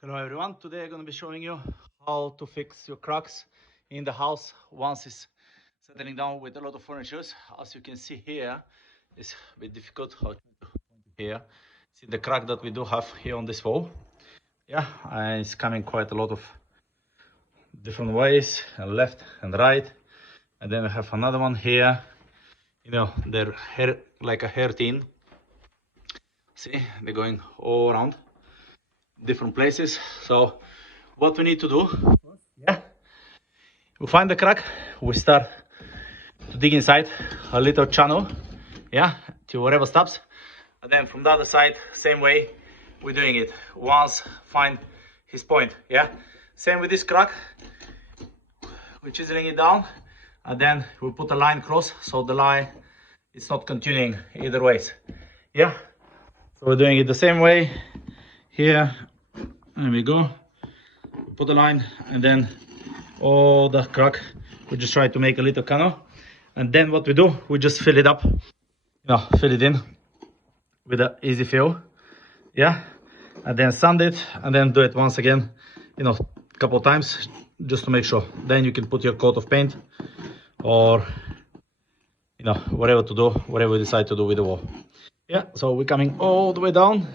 Hello everyone, today I'm going to be showing you how to fix your cracks in the house once it's settling down with a lot of furniture. As you can see here, it's a bit difficult how to here. See the crack that we do have here on this wall. Yeah, and it's coming quite a lot of different ways, left and right. And then we have another one here. You know, they're hair, like a hair tin. See, they're going all around different places. So what we need to do, yeah, we find the crack, we start to dig inside a little channel, yeah, to wherever stops, and then from the other side, same way we're doing it. Once find his point, yeah, same with this crack, we're chiseling it down, and then we put a line across so the line is not continuing either ways, yeah. So we're doing it the same way here. There we go. Put a line, and then all the crack, we just try to make a little canal, and then what we do, we just fill it up, you know, fill it in with an easy fill, yeah, and then sand it, and then do it once again, you know, a couple of times just to make sure. Then you can put your coat of paint or, you know, whatever to do, whatever you decide to do with the wall. Yeah, so we're coming all the way down,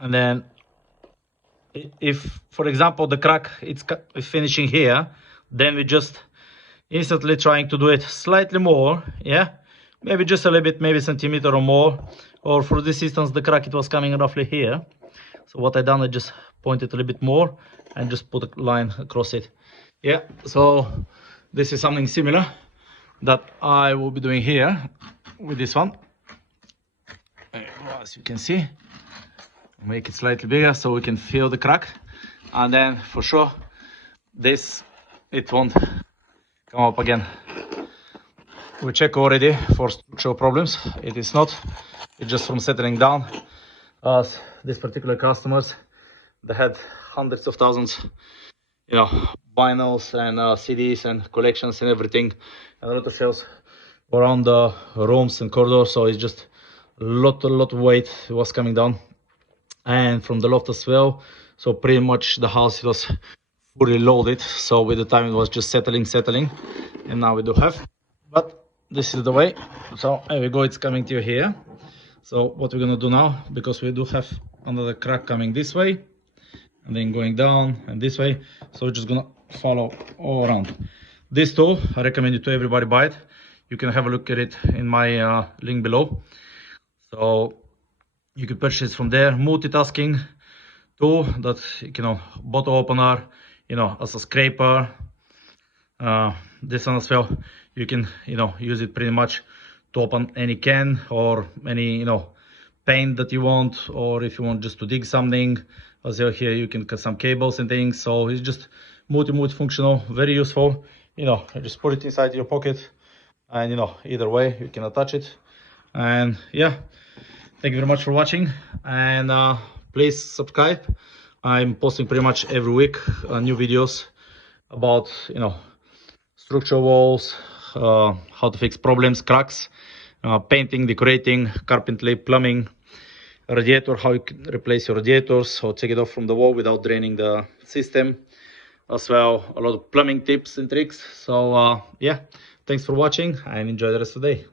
and then if, for example, the crack it's finishing here, then we just instantly trying to do it slightly more, yeah, maybe just a little bit, maybe centimeter or more. Or for this instance, the crack, it was coming roughly here, so what I done, I just pointed a little bit more and just put a line across it. Yeah, so this is something similar that I will be doing here with this one. As you can see, make it slightly bigger so we can feel the crack, and then for sure this, it won't come up again. We check already for structural problems, it is not, it's just from settling down, as these particular customers, they had hundreds of thousands, you know, vinyls and CDs and collections and everything, and a lot of shelves around the rooms and corridors, so it's just a lot of weight was coming down, and from the loft as well. So pretty much the house was fully loaded, so with the time it was just settling, and now we do have, but this is the way. So there we go, it's coming to here. So what we're gonna do now, because we do have another crack coming this way and then going down and this way, so we're just gonna follow all around. This tool, I recommend it to everybody, buy it. You can have a look at it in my link below. So you can purchase from there. Multitasking tool that, you know, bottle opener, you know, as a scraper. This one as well, you can, you know, use it pretty much to open any can or any, you know, paint that you want, or if you want just to dig something. As well, here you can cut some cables and things. So it's just multifunctional, very useful. You know, just put it inside your pocket, and you know, either way you can attach it. And yeah, thank you very much for watching, and please subscribe. I'm posting pretty much every week new videos about, you know, structural walls, how to fix problems, cracks, painting, decorating, carpentry, plumbing, radiator, how you can replace your radiators or take it off from the wall without draining the system. As well, a lot of plumbing tips and tricks. So yeah, thanks for watching and enjoy the rest of the day.